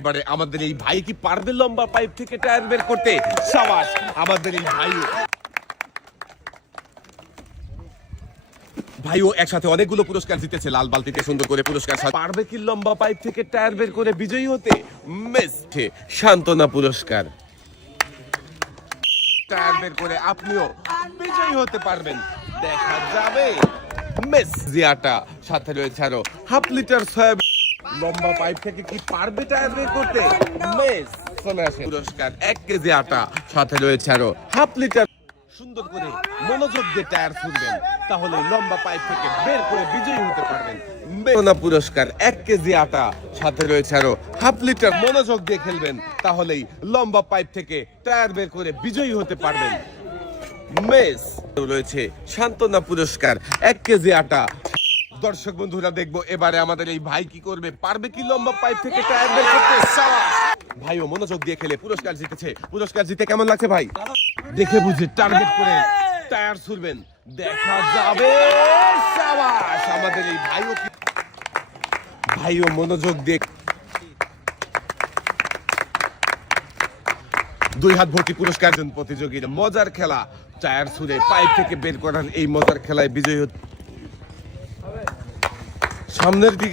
এবারে আমাদের এই ভাই কি পারবে লম্বা পাইপ থেকে টায়ার বের করতে? শাবাশ আমাদের এই ভাইও একসাথে অনেকগুলো পুরস্কার জিতেছে, লাল বালতিতে সুন্দর করে পুরস্কার। পারবে কি লম্বা পাইপ থেকে টায়ার বের করে বিজয়ী হতে? মেসে সান্ত্বনা পুরস্কার। টায়ার বের করে আপনিও বিজয়ী হতে পারবেন, দেখা যাবে। মেস জিয়াটা সাথে রয়েছে আরো হাফ লিটার সয়াবিন। লম্বা পাইপ থেকে কি পারবে টায়ার বের করতে? মেস চলে আসে পুরস্কার 1 কেজি আটা, সাথে রয়েছে আরো হাফ লিটার। সুন্দর করে মনোযোগ দিয়ে টায়ার ছুঁড়বেন, তাহলে লম্বা পাইপ থেকে বের করে বিজয়ী হতে পারবেন। পুরস্কার 1 কেজি আটা, সাথে রয়েছে আরো হাফ লিটার। মনোযোগ দিয়ে খেলবেন, তাহলেই লম্বা পাইপ থেকে টায়ার বের করে বিজয়ী হতে পারবেন। মেস রয়েছে সান্ত্বনা পুরস্কার 1 কেজি আটা। দর্শক বন্ধুরা, দেখবো এবারে আমাদের এই ভাই কি করবে, পারবে কি লম্বা পাইপ থেকে টায়ার বের করতে? ভাইও মনোযোগ দিয়ে খেলে পুরস্কার জিতেছে। পুরস্কার জিতে কেমন লাগছে ভাই? দেখে বুঝে টার্গেট করে টায়ার ছুড়বেন, দেখা যাবে। শাবাশ আমাদের এই ভাইও মনোযোগ দিয়ে 2 হাত ভর্তি পুরস্কার দেন প্রতিযোগীর। মজার খেলা, টায়ার ছুঁড়ে পাইপ থেকে বের করার এই মজার খেলায় বিজয়ী সামনের দিকে।